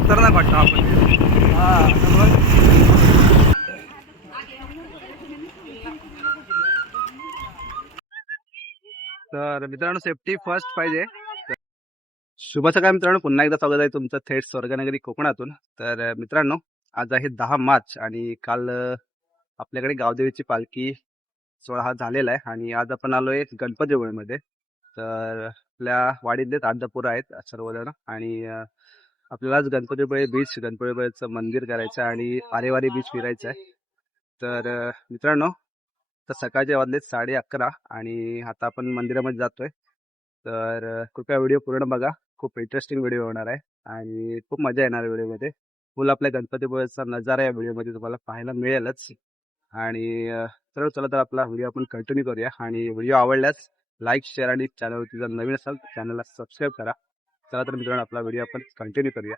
खतरनाक वाटतं आपण. तर मित्रांनो सेफ्टी फर्स्ट पाहिजे. शुभ सकाळ मित्रांनो, पुन्हा एकदा स्वागत आहे तुमचं थेट स्वर्गनगरी कोकणातून. तर मित्रांनो आज आहे 10 मार्च आणि काल आपल्याकडे गावदेवीची पालखी सोहळा हा झालेला आहे आणि आज आपण आलोय गणपतीपुळेमध्ये. तर आपल्या वाडीतले अर्धपूर आहेत सर्वजण आणि आपल्याला आज गणपतीपुळे बीच, गणपतीपुळेचं मंदिर करायचं आणि आरेवारी बीच फिरायचं आहे. तर मित्रांनो तर सकाळचे वाजले 11:30 आणि आता आपण मंदिरामध्ये जातोय. तर कृपया व्हिडिओ पूर्ण बघा, खूप इंटरेस्टिंग व्हिडिओ होणार आहे आणि खूप मजा येणार व्हिडिओमध्ये. फुल आपल्या गणपतीपुळेचा नजारा या व्हिडिओमध्ये तुम्हाला पाहायला मिळेलच. आणि चला तर आपला व्हिडिओ आपण कंटिन्यू करूया. आणि व्हिडिओ आवडल्यास लाईक, शेअर आणि चॅनलवरती जर नवीन असाल तर चॅनलला सबस्क्राईब करा. चला तर मित्रांनो आपला व्हिडिओ आपण कंटिन्यू करूया.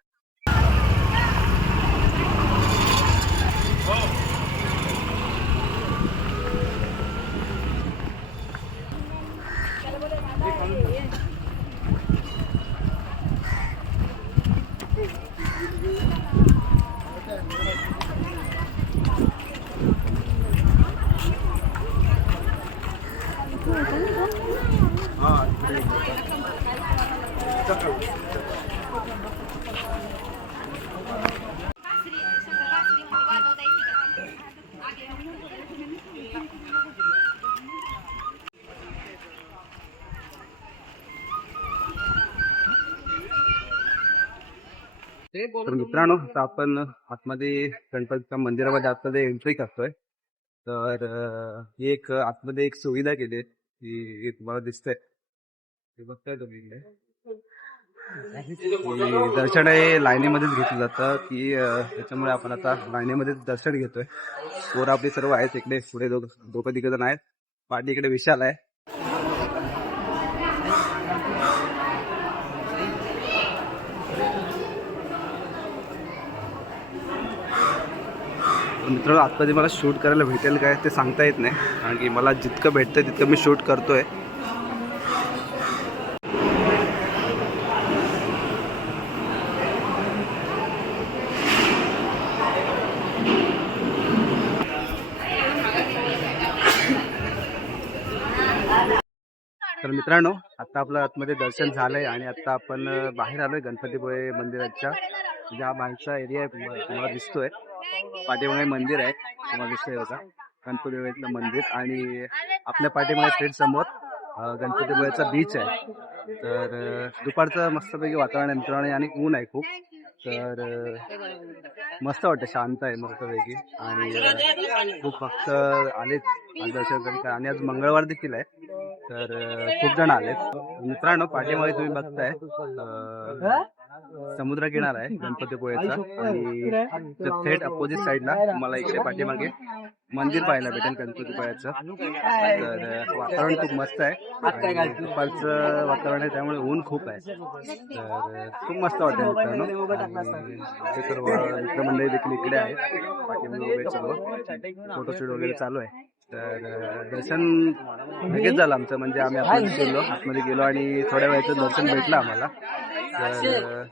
तर मित्रांनो आता आपण आतमध्ये गणपतीच्या मंदिरामध्ये आतमध्ये एंट्री करतोय. तर ही एक आतमध्ये एक सुविधा केली आहे, ती तुम्हाला दिसते, बघताय तुम्ही इकडे. दर्शन हे लाईनीमध्येच घेतलं जातं की त्याच्यामुळे आपण आता लाईनीमध्येच दर्शन घेतोय. पोरं आपली सर्व आहेत इकडे, पुढे दोघं तिघ जण आहेत, पाठी इकडे विशाल आहे. मित्रांनो आतमध्ये मला शूट करायला भेटेल काय ते सांगता येत नाही, कारण की मला जितकं भेटतं तितकं मी शूट करतोय. तर मित्रांनो आता आपलं आतमध्ये दर्शन झालंय आणि आता आपण बाहेर आलोय गणपतीपुळे मंदिराच्या. ज्या बाहेरचा एरिया तुम्हाला दिसतोय, पाठीमागे मंदिर आहे तुम्हाला दिसतोय बघा, गणपतीपुळेचं मंदिर. आणि आपल्या पाठीमागे थेट समोर गणपतीपुळेचा बीच आहे. तर दुपारचं मस्तपैकी वातावरण आहे मित्रांनो आणि ऊन आहे खूप. तर मस्त वाटतं, शांत आहे मस्तपैकी आणि खूप भक्त आलेत दर्शन करायला. आणि आज मंगळवार देखील आहे तर खूप जण आलेत. मित्रांनो पाठीमागे तुम्ही बघताय समुद्र किनारा आहे गणपतीपुळेचा आणि थेट अपोजिट साईडला तुम्हाला इकडे पाठीमागे मंदिर पाहायला भेटेल गणपतीपुळेचं. तर वातावरण खूप मस्त आहे, दुपारचं वातावरण आहे त्यामुळे ऊन खूप आहे. तर खूप मस्त वाटेल मित्रांनो. ते सर्व मित्रमंडळी देखील इकडे आहेत, पाठीमागे वगैरे सर्व फोटोशूट वगैरे चालू आहे. तर दर्शन लगेच झालं आमचं, म्हणजे आम्ही आतमध्ये गेलो आणि थोड्या वेळाचं दर्शन भेटलं आम्हाला. तर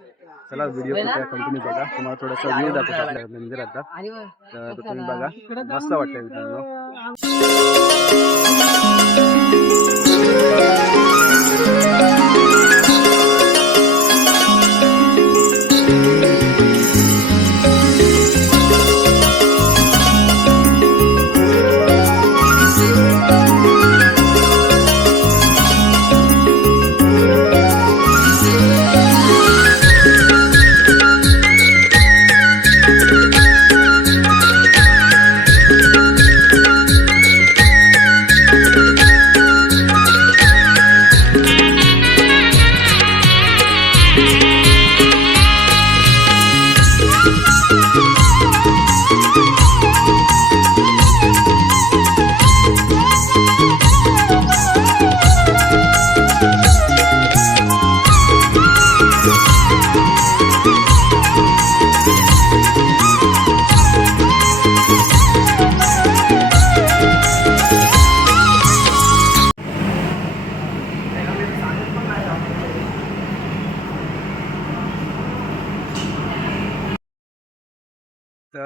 चला व्हिडिओ कंटिन्यू बघा, तुम्हाला थोडासा व्ह्यू दाखवतो आपल्या मंदिराचा. तर तुम्ही बघा, मस्त वाटतंय मित्रांनो.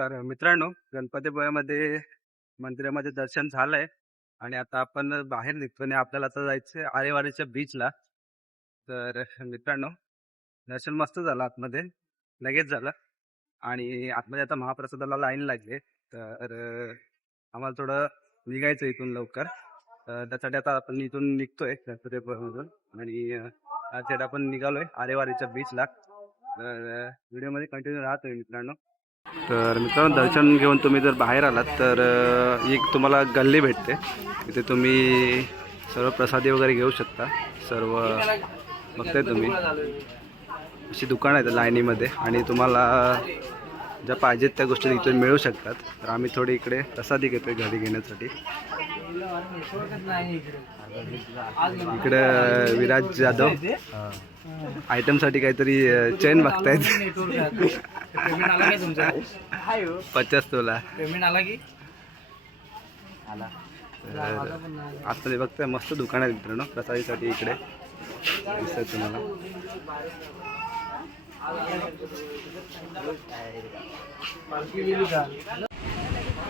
तर मित्रांनो, गणपतीपुळ्यामध्ये मंदिरामध्ये दर्शन झालंय आणि आता आपण बाहेर निघतो आणि आपल्याला आता जायचंय आरेवारीच्या बीचला. तर मित्रांनो, दर्शन मस्त झालं आतमध्ये, लगेच झालं. आणि आतमध्ये आता महाप्रसादाला लाईन लागली. तर आम्हाला थोडं निघायचं इथून लवकर. त्यासाठी आता आपण इथून निघतोय गणपतीपुळ्यामधून आणि आज आपण निघालोय आरेवारीच्या बीचला. तर व्हिडिओमध्ये कंटिन्यू राहतोय मित्रांनो. तर मित्रांनो, दर्शन घेऊन तुम्ही जर बाहेर आलात तर एक तुम्हाला गल्ली भेटते. तिथे तुम्ही सर्व प्रसादी वगैरे घेऊ शकता. सर्व बघताय तुम्ही, अशी दुकानं आहेत लाईनीमध्ये आणि तुम्हाला ज्या पाहिजेत त्या गोष्टी इथून मिळू शकतात. तर आम्ही थोडी इकडे प्रसादी घेतोय घरी घेण्यासाठी. इकडे विराज जाधव आयटमसाठी काहीतरी चेन बघतायत. 50 तोला पेमेंट आला की आला. आतमध्ये बघताय मस्त दुकान आहे मित्रांनो प्रसादीसाठी. इकडे दिसतंय तुम्हाला.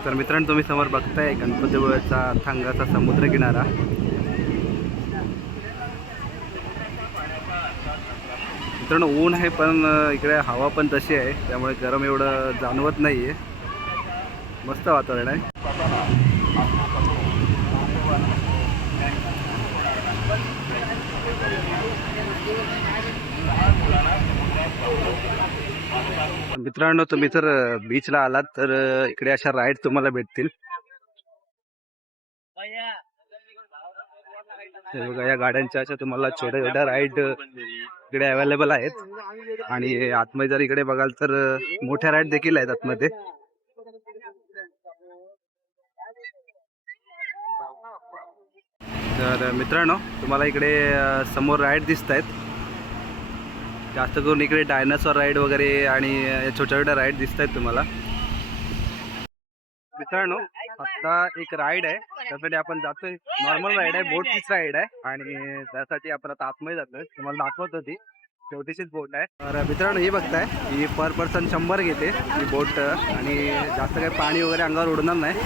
तर मित्रांनो, तुम्ही समोर बघताय गणपतीपुळ्याचा अथांगाचा समुद्र किनारा. मित्रांनो, ऊन आहे पण इकडे हवा पण तशी आहे, त्यामुळे गरम एवढं जाणवत नाहीये. मस्त वातावरण आहे. मित्रांनो, तुम्ही जर बीचला आलात तर इकडे अशा राईड तुम्हाला भेटतील. बघा, या गाड्यांच्या अशा तुम्हाला छोट्या छोट्या राईड इकडे अवेलेबल आहेत. आणि आतमध्ये जर इकडे बघाल तर मोठ्या राईड देखील आहेत आतमध्ये. तर मित्रांनो, तुम्हाला इकडे समोर राईड दिसत आहेत. जास्त करून इकडे डायनासॉर राईड वगैरे आणि छोट्या छोट्या राईड दिसत आहेत तुम्हाला. मित्रांनो, आता एक राईड आहे, त्यासाठी आपण जातोय. नॉर्मल राईड आहे, बोटचीच राईड आहे आणि त्यासाठी आपण आता आतमध्ये जातोय. तुम्हाला दाखवत होती छोटीशीच बोट आहे. तर मित्रांनो, ही बघताय, ही पर पर्सन 100 घेते ही बोट आणि जास्त काही पाणी वगैरे अंगावर उडणार नाही.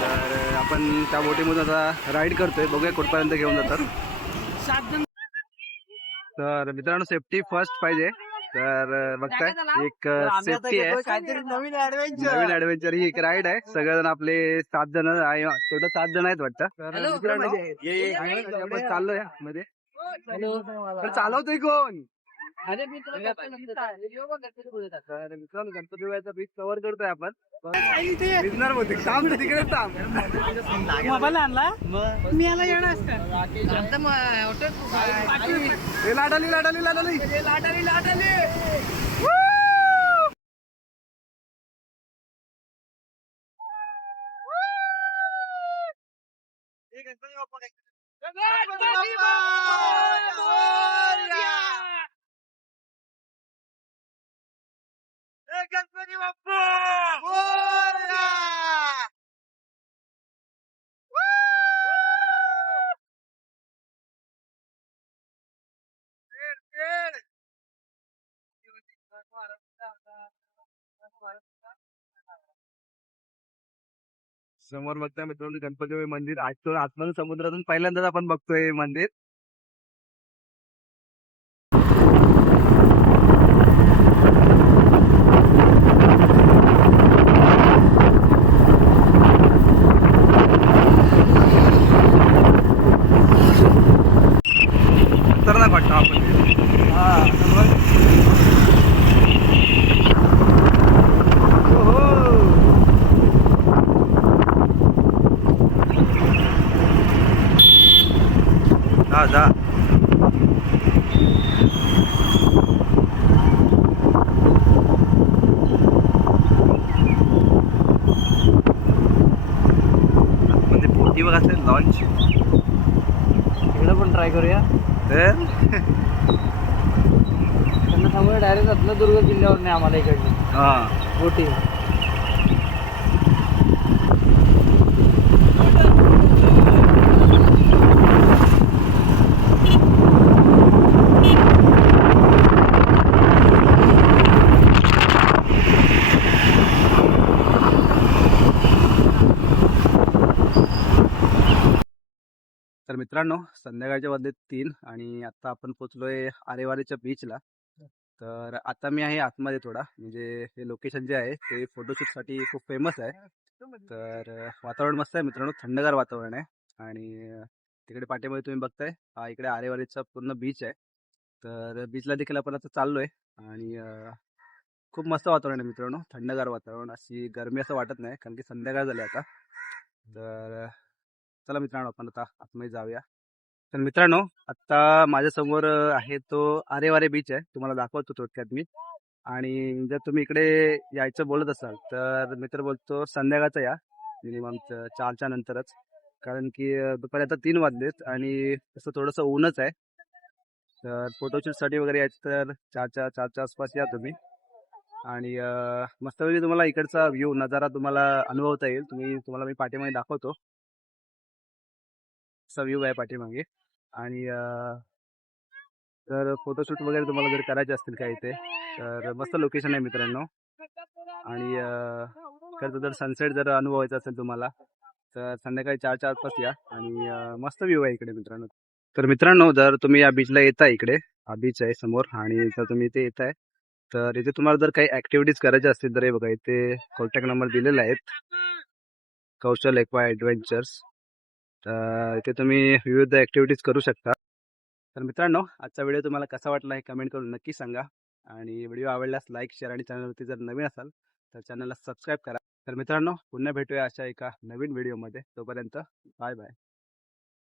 तर आपण त्या बोटीमधून आता राईड करतोय, बघूया कुठपर्यंत घेऊन जातात. तर मित्रांनो, सेफ्टी फर्स्ट पाहिजे. तर बघताय, एक सेफ्टी आहे, नवीन ऍडव्हेंचर. ही एक राईड आहे. सगळेजण आपले 7 जण आहे, टोटल 7 जण आहेत वाटतं. तर मित्रांनो, आपण चाललोय मध्ये. चालवतोय कोण? तर मित्रांनो, गणपतीपुळ्याचा बीच कव्हर करतोय आपण. भिजणार होते काम तिकडे थांब. मोबाईल आणला मी याला येणार लाटाली लाटाली लाटाली लाटाली लाटाली. गणपती बाप्पा समोर बघताय मित्रांनो, गणपती मंदिर. आतमध्ये समुद्रातून पहिल्यांदाच आपण बघतोय मंदिर. खतरनाक वाटतं आपण. जा म्हणजे बोटी बघ असेल लॉन्च. इकडं पण ट्राय करूया. तर त्यांना समोर डायरेक्ट रत्नदुर्ग किल्ल्यावर नाही आम्हाला इकडे. हां, बोटी. तर मित्रांनो, संध्याकाळचे वाजले 3 आणि आता आपण पोहोचलोय आरेवारेच्या बीचला. तर आता मी आहे आतमध्ये थोडा, म्हणजे हे लोकेशन जे आहे ते फोटोशूटसाठी खूप फेमस आहे. तर वातावरण मस्त आहे मित्रांनो, थंडगार वातावरण आहे. आणि तिकडे पाठीमागे तुम्ही बघताय, हा इकडे आरेवारेचा पूर्ण बीच आहे. तर बीचला देखील आपण आता चाललोय. आणि खूप मस्त वातावरण आहे मित्रांनो, थंडगार वातावरण, अशी गरमी असं वाटत नाही कारण की संध्याकाळ झाली आता. तर चला मित्रांनो, आपण आता आतमध्ये जाऊया. तर मित्रांनो, आता माझ्यासमोर आहे तो आरेवारे बीच आहे. तुम्हाला दाखवतो थोडक्यात मी. आणि जर तुम्ही इकडे यायचं बोलत असाल तर मी तर बोलतो संध्याकाळचं या, मिनिमम 4च्या नंतरच. कारण की दुपारी आता 3 वाजलेत आणि तसं थोडंसं ऊनच आहे. तर फोटोशूटसाठी वगैरे यायचं तर 4च्या आसपास या तुम्ही. आणि मस्तपैकी तुम्हाला इकडचा व्ह्यू नजारा तुम्हाला अनुभवता येईल. तुम्हाला मी पाठीमागे दाखवतो. असा व्ह्यू आहे पाठीमागे. आणि तर फोटोशूट वगैरे तुम्हाला जर करायचे असतील काय इथे, तर मस्त लोकेशन आहे मित्रांनो. आणि इकडचं जर सनसेट जर अनुभवायचा असेल तुम्हाला तर संध्याकाळी 4च्या आसपास या. आणि मस्त व्ह्यू आहे इकडे मित्रांनो. तर मित्रांनो, जर तुम्ही या बीचला येताय, इकडे हा बीच आहे समोर, आणि जर तुम्ही इथे येताय तर इथे तुम्हाला जर काही ऍक्टिव्हिटीज करायच्या असतील तर हे बघा, इथे कॉन्टॅक्ट नंबर दिलेले आहेत, कौशल एक्वा ॲडव्हेंचर्स. तर इथे तुम्ही विविध ऍक्टिव्हिटीज करू शकता. तर मित्रांनो, आजचा व्हिडिओ तुम्हाला कसा वाटला हे कमेंट करून नक्की सांगा. आणि व्हिडिओ आवडल्यास लाईक, शेअर, आणि चॅनलवरती जर नवीन असाल तर चॅनलला सबस्क्राईब करा. तर मित्रांनो, पुन्हा भेटूया अशा एका नवीन व्हिडिओमध्ये. तोपर्यंत बाय बाय.